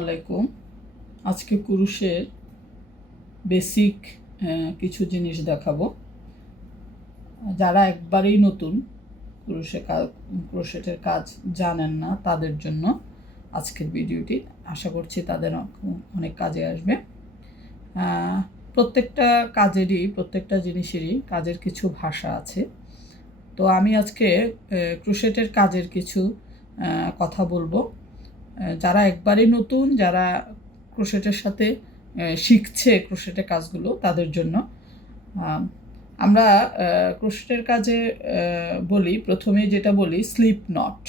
আলাইকুম। আজকে কুরুশের বেসিক কিছু জিনিস দেখাবো। যারা একবারেই নতুন ক্রোশেটের কাজ জানেন না তাদের জন্য আজকের ভিডিওটি। আশা করছি তাদের অনেক কাজে আসবে। প্রত্যেকটা জিনিসেরই কাজের কিছু ভাষা আছে। তো আমি আজকে ক্রোশেটের কাজের কিছু কথা বলবো। যারা একবারেই নতুন, যারা ক্রোশেটের সাথে শিখছে ক্রোশেটের কাজগুলো, তাদের জন্য আমরা ক্রোশেটের কাজে প্রথমে যেটা বলি স্লিপ নট।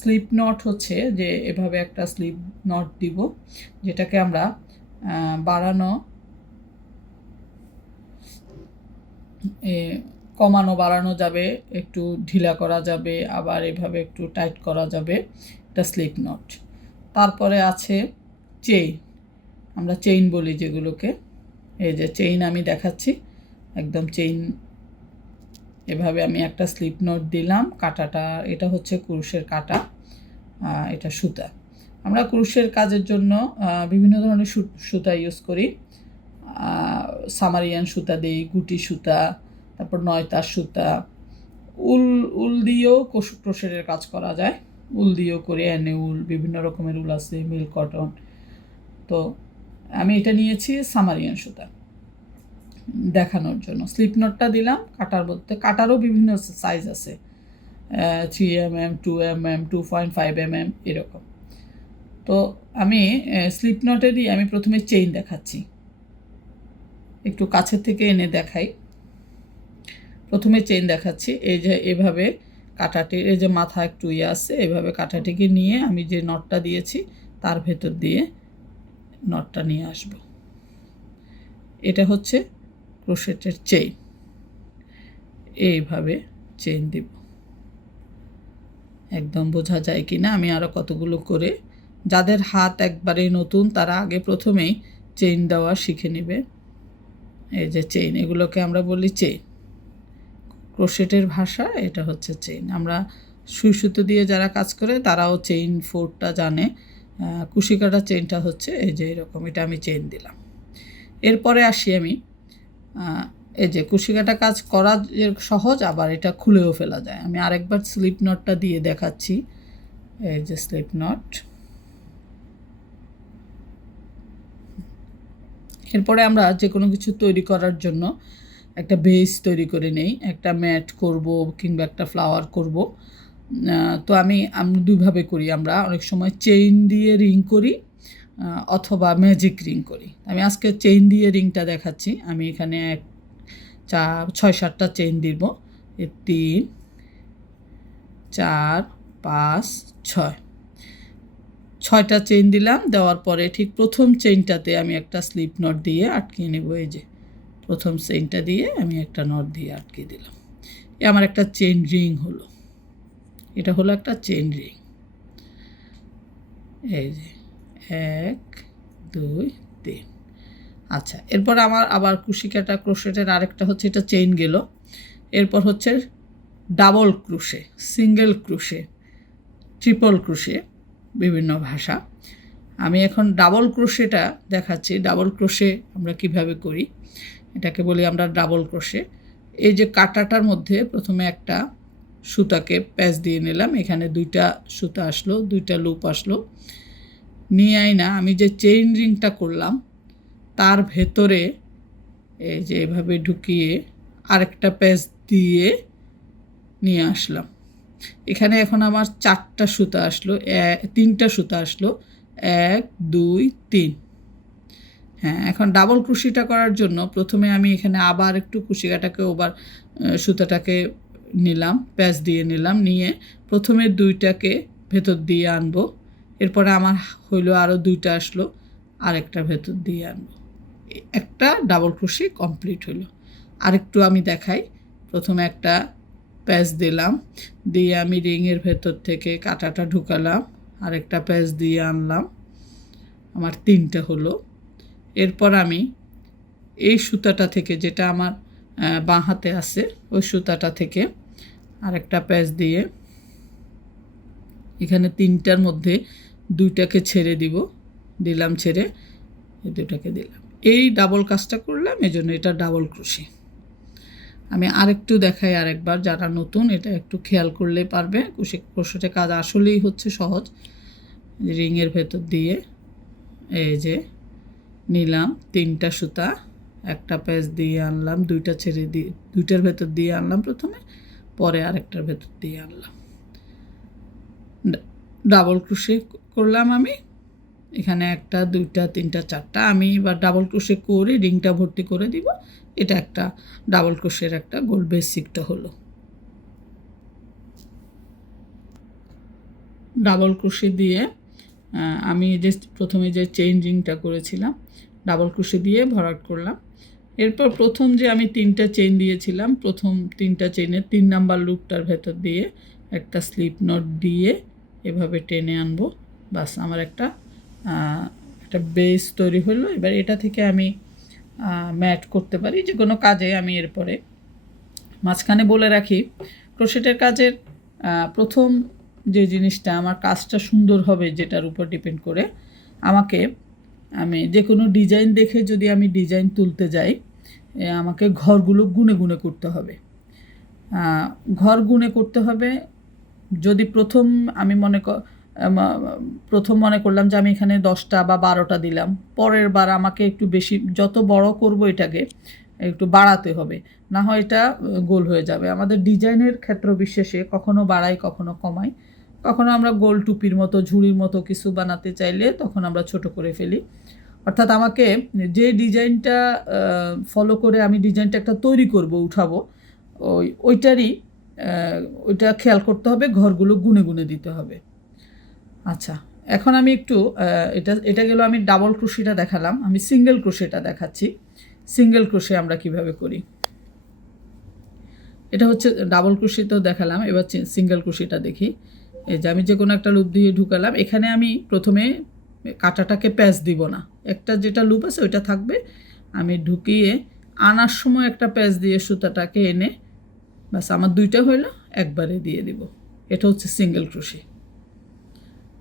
স্লিপ নট হচ্ছে যে এভাবে একটা স্লিপ নট দিব, যেটাকে আমরা কমানো বাড়ানো যাবে, একটু ঢিলা করা যাবে, আবার এভাবে একটু টাইট করা যাবে। এটা স্লিপ নট। তারপরে আছে চেইন, আমরা চেইন বলি যেগুলোকে। এই যে চেইন আমি দেখাচ্ছি, একদম চেইন। এভাবে আমি একটা স্লিপ নট দিলাম। কাঁটাটা এটা হচ্ছে কুরুশের কাঁটা, এটা সুতা। আমরা কুরুশের কাজের জন্য বিভিন্ন ধরনের সুতা ইউজ করি। সামারিয়ান সুতা দিই, গুটি সুতা, তারপর নয়তার সুতা, উল দিয়েও ক্রোশেটের কাজ করা যায়। উল দিয়েও করি, অ্যানে উল, বিভিন্ন রকমের উল আছে, মিল কটন। তো আমি এটা নিয়েছি সামারিয়ান সুতা দেখানোর জন্য। স্লিপ নটটা দিলাম কাটার মধ্যে। কাটারও বিভিন্ন সাইজ আছে, 3mm, 2mm, 2.5mm এরকম। তো আমি স্লিপ নটে দিয়ে আমি প্রথমে চেইন দেখাচ্ছি, একটু কাছের থেকে এনে দেখাই। প্রথমে চেইন দেখাচ্ছি। এই যে এভাবে কাঁটাটির এই যে মাথা একটু আছে, এভাবে কাঁটাটিকে নিয়ে আমি যে নটটা দিয়েছি তার ভেতর দিয়ে নটটা নিয়ে আসব। এটা হচ্ছে ক্রোশেটের চেইন। এইভাবে চেইন দিব। একদম বোঝা যায় কি না আমি আরও কতগুলো করে, যাদের হাত একবারে নতুন তারা আগে প্রথমেই চেইন দেওয়া শিখে নেবে। এই যে চেইন, এগুলোকে আমরা বলি চেইন। ক্রোশেটের ভাষা এটা হচ্ছে চেইন। আমরা সুই সুতো দিয়ে যারা কাজ করে তারাও চেইন 4টা জানে। কুশি কাটা চেইনটা হচ্ছে এই যে এরকম, এটা আমি চেইন দিলাম। এরপরে আসি আমি এই যে কুশি কাটা কাজ করা সহজ, আবার এটা খুলেও ফেলা যায়। আমি আরেকবার স্লিপ নটটা দিয়ে দেখাচ্ছি। এই যে স্লিপ নট। এরপরে আমরা যে কোনো কিছু তৈরি করার জন্য একটা বেস তৈরি করে নেই। একটা ম্যাট করব কিংবা একটা ফ্লাওয়ার করব। তো আমি দুইভাবে করি। আমরা অনেক সময় চেইন দিয়ে রিং করি অথবা ম্যাজিক রিং করি। আমি আজকে চেইন দিয়ে রিংটা দেখাচ্ছি। আমি এখানে 6-7টা চেইন দিব। 3, 4, 5, 6, 6টা চেইন দিলাম। দেওয়ার পরে ঠিক প্রথম চেইনটাতে আমি একটা স্লিপ নট দিয়ে আটকিয়ে নেব। এই যে প্রথম চেইনটা দিয়ে আমি একটা নট দিয়ে আটকে দিলাম। আমার একটা চেইন রিং হলো। এটা হলো একটা চেইন রিং। এই যে 1, 2, 3। আচ্ছা, এরপর আমার আবার কুশি কাটা ক্রোশেটের আরেকটা হচ্ছে, এটা চেইন গেল। এরপর হচ্ছে double crochet, single crochet, triple crochet, বিভিন্ন ভাষা। আমি এখন ডাবল ক্রোশেটা দেখাচ্ছি। ডাবল ক্রোশে আমরা কিভাবে করি এটাকে বলি আমরা ডাবল ক্রোশে। এই যে কাঁটাটার মধ্যে প্রথমে একটা সুতাকে প্যাচ দিয়ে নিলাম। এখানে 2টা সুতা আসলো, 2টা লুপ আসলো। নিয়ে আইনা আমি যে চেইন রিংটা করলাম তার ভেতরে এই যে এভাবে ঢুকিয়ে আরেকটা প্যাচ দিয়ে নিয়ে আসলাম। এখানে এখন আমার 4টা সুতা আসলো, 3টা সুতা আসলো, 1, 2, 3। হ্যাঁ, এখন ডাবল ক্রোশিটা করার জন্য প্রথমে আমি এখানে আবার একটু কুশি কাটাকে সুতাটাকে নিলাম, প্যাচ দিয়ে নিলাম। নিয়ে প্রথমে 2টাকে ভেতর দিয়ে আনবো। এরপরে আমার হইলো আরও 2টা আসলো, আরেকটা ভেতর দিয়ে আনবো। একটা ডাবল ক্রোশি কমপ্লিট হলো। আরেকটু আমি দেখাই। প্রথমে একটা প্যাচ দিলাম, দিয়ে আমি রিংয়ের ভেতর থেকে কাঁটাটা ঢুকালাম, আরেকটা প্যাচ দিয়ে আনলাম। আমার 3টা হলো। এরপর আমি এই সুতাটা থেকে, যেটা আমার বাঁ হাতে আছে, ওই সুতাটা থেকে আরেকটা প্যাচ দিয়ে এখানে 3টার মধ্যে 2টাকে ছেড়ে দিব, দিলাম ছেড়ে এই দুটাকে দিলাম, এই ডাবল কাজটা করলাম, এই জন্য এটা ডাবল ক্রোশে। আমি আরেকটু দেখাই আরেকবার, যারা নতুন এটা একটু খেয়াল করলে পারবে। ক্রোশেটের কাজ আসলেই হচ্ছে সহজ। রিংয়ের ভেতর দিয়ে এই যে নিলাম 3টা সুতা, একটা প্যাচ দিয়ে আনলাম, 2টা ছেড়ে দিয়ে 2টার ভেতর দিয়ে আনলাম প্রথমে, পরে আরেকটার ভেতর দিয়ে আনলাম, ডাবল ক্রোশে করলাম আমি এখানে 1টা 2টা 3টা 4টা। আমি এবার ডাবল ক্রোশে করে রিংটা ভর্তি করে দিব। এটা একটা ডাবল ক্রোশের একটা গোল বেসিকটা হলো। ডাবল ক্রোশে দিয়ে আমি যে প্রথমে যে চেইন রিংটা করেছিলাম ডাবল ক্রোশে দিয়ে ভরাট করলাম। এরপর প্রথম যে আমি 3টা চেইন দিয়েছিলাম, প্রথম 3টা চেইনের 3 নাম্বার লুপটার ভেতর দিয়ে একটা স্লিপ নট দিয়ে এভাবে টেনে আনবো। বাস আমার একটা বেস তৈরি হলো। এবার এটা থেকে আমি ম্যাট করতে পারি যে কোনো কাজে। আমি এরপরে মাঝখানে বলে রাখি, ক্রোশেটের কাজের প্রথম যে জিনিসটা আমার কাজটা সুন্দর হবে যেটার উপর ডিপেন্ড করে আমি যে কোনো ডিজাইন দেখে যদি আমি ডিজাইন তুলতে যাই, আমাকে ঘরগুলো গুনে গুনে করতে হবে। ঘর গুনে করতে হবে। যদি আমি প্রথম মনে করলাম যে আমি এখানে 10টা বা 12টা দিলাম, পরের বার আমাকে একটু বেশি, যত বড় করব এটাকে একটু বাড়াতে হবে, না হয় এটা গোল হয়ে যাবে। আমাদের ডিজাইনের ক্ষেত্র বিশেষে কখনো বাড়াই কখনো কমাই, কখনো আমরা গোল টুপির মতো ঝুড়ির মতো কিছু বানাতে চাইলে তখন আমরা ছোট করে ফেলি। অর্থাৎ আমাকে যে ডিজাইনটা ফলো করে আমি ডিজাইনটা একটা তৈরি করব, উঠাবো, ওইটা খেয়াল করতে হবে, ঘরগুলো গুনে গুনে দিতে হবে। আচ্ছা, এখন আমি একটু এটা গেল আমি ডাবল ক্রোশেটা দেখালাম, আমি সিঙ্গেল ক্রোশেটা দেখাচ্ছি। সিঙ্গেল ক্রোশে আমরা কিভাবে করি, এটা হচ্ছে ডাবল ক্রোশেটাও দেখালাম, এবার সিঙ্গেল ক্রোশেটা দেখি। এই যে আমি যে কোনো একটা লুপ দিয়ে ঢুকালাম, এখানে আমি প্রথমে কাঁটাটাকে প্যাচ দিব না, একটা যেটা লুপ আছে ওইটা থাকবে। আমি ঢুকিয়ে আনার সময় একটা প্যাচ দিয়ে সুতাটাকে এনে বাস আমার 2টা হইলো, একবারে দিয়ে দিব। এটা হচ্ছে সিঙ্গেল ক্রোশে।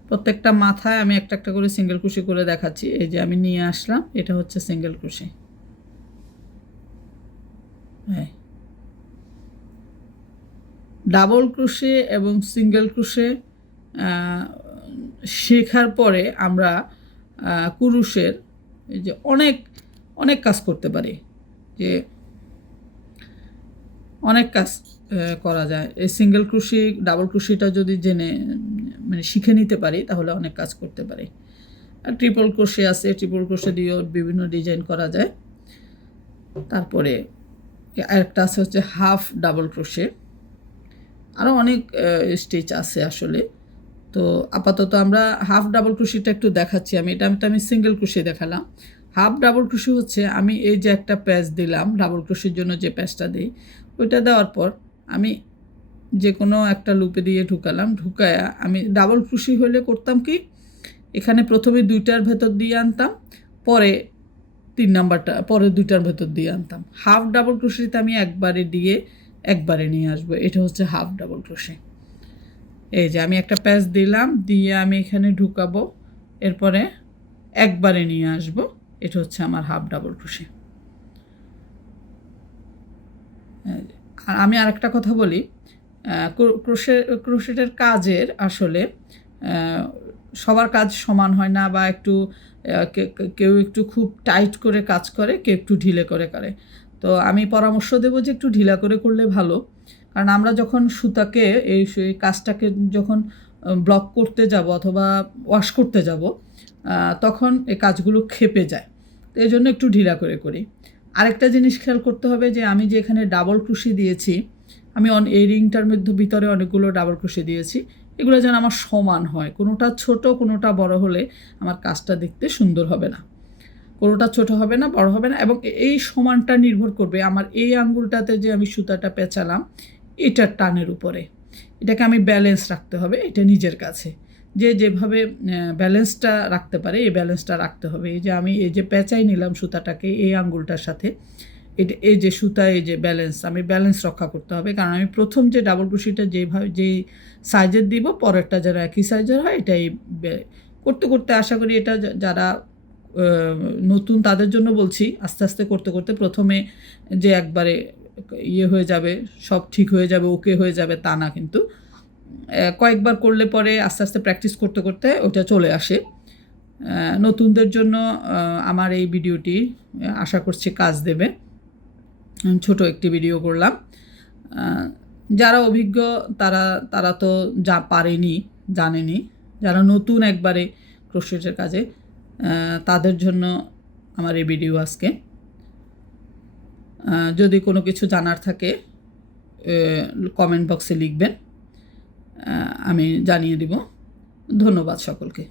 প্রত্যেকটা মাথায় আমি একটা একটা করে সিঙ্গেল ক্রোশে করে দেখাচ্ছি। এই যে আমি নিয়ে আসলাম, এটা হচ্ছে সিঙ্গেল ক্রোশে। হ্যাঁ, ডাবল ক্রোশে এবং সিঙ্গেল ক্রোশে শেখার পরে আমরা কুরুশের এই যে অনেক অনেক কাজ করতে পারি, যে অনেক কাজ করা যায়। এই সিঙ্গেল ক্রোশে ডাবল ক্রোশেটা যদি শিখে নিতে পারি তাহলে অনেক কাজ করতে পারি। আর ট্রিপল ক্রোশে আছে, ট্রিপল ক্রোশে দিয়েও বিভিন্ন ডিজাইন করা যায়। তারপরে আরেকটা আছে হচ্ছে হাফ ডাবল ক্রোশে, আরও অনেক স্টেজ আছে আসলে। তো আপাতত আমরা হাফ ডাবল ক্রোশেটা একটু দেখাচ্ছি। এটা আমি সিঙ্গেল ক্রোশে দেখালাম। হাফ ডাবল ক্রোশে হচ্ছে আমি এই যে একটা প্যাচ দিলাম, ডাবল ক্রোশের জন্য যে প্যাচটা দিই, ওইটা দেওয়ার পর আমি যে কোনো একটা লুপে দিয়ে ঢুকালাম, ঢুকায়া আমি ডাবল ক্রোশে হলে করতাম কি, এখানে প্রথমে 2টার ভেতর দিয়ে আনতাম, পরে 3 নাম্বারটা পরে 2টার ভেতর দিয়ে আনতাম। হাফ ডাবল ক্রোশেতে আমি একবারে নিয়ে আসবো। এটা হচ্ছে হাফ ডাবল ক্রোশে। এই যে আমি একটা প্যাচ দিলাম, দিয়ে আমি এখানে ঢুকাবো, এরপরে একবারে নিয়ে আসব। এটা হচ্ছে আমার হাফ ডাবল ক্রোশে। আর আমি আরেকটা কথা বলি, ক্রোশেটের কাজের আসলে সবার কাজ সমান হয় না, বা কেউ একটু খুব টাইট করে কাজ করে, কেউ একটু ঢিলে করে করে। তো আমি পরামর্শ দেবো যে একটু ঢিলা করে করলে ভালো, কারণ আমরা যখন সুতাকে এই কাজটাকে যখন ব্লক করতে যাব অথবা ওয়াশ করতে যাব, তখন এই কাজগুলো ক্ষেপে যায়। তো এই জন্য একটু ঢিলা করে করি। আরেকটা জিনিস খেয়াল করতে হবে যে আমি যে এখানে ডাবল ক্রোশে দিয়েছি, আমি এই রিংটার ভিতরে অনেকগুলো ডাবল ক্রোশে দিয়েছি, এগুলো যেন আমার সমান হয়। কোনোটা ছোট কোনোটা বড় হলে আমার কাজটা দেখতে সুন্দর হবে না, কোনোটা ছোট হবে না বড় হবে না। এবং এই সমানটা নির্ভর করবে আমার এই আঙ্গুলটাতে যে আমি সুতাটা পেঁচালাম এটার টানের উপরে। এটাকে আমি ব্যালেন্স রাখতে হবে, এটা নিজের কাছে যেভাবে ব্যালেন্সটা রাখতে পারে এই ব্যালেন্সটা রাখতে হবে। এই যে আমি এই যে পেঁচাই নিলাম সুতাটাকে এই আঙ্গুলটার সাথে, এই যে সুতা, এই যে আমি ব্যালেন্স রক্ষা করতে হবে। কারণ আমি প্রথম যে ডাবল ক্রোশেটা যেই সাইজের দিব, পরেরটা যেন একই সাইজের হয়, এটাই করতে করতে আশা করি এটা যারা নতুন তাদের জন্য বলছি, আস্তে আস্তে করতে করতে প্রথমে যে একবারে ইয়ে হয়ে যাবে, সব ঠিক হয়ে যাবে, ওকে হয়ে যাবে তা না, কিন্তু কয়েকবার করলে পরে আস্তে আস্তে প্র্যাকটিস করতে করতে ওটা চলে আসে। নতুনদের জন্য আমার এই ভিডিওটি আশা করছি কাজ দেবে। ছোট একটি ভিডিও করলাম। যারা অভিজ্ঞ তারা তো যা পারেনি, জানেনি। যারা নতুন একবারে ক্রোশেটের কাজে, তাদের জন্য আমার এই ভিডিও আজকে। যদি কোনো কিছু জানার থাকে কমেন্ট বক্সে লিখবেন, আমি জানিয়ে দিব। ধন্যবাদ সকলকে।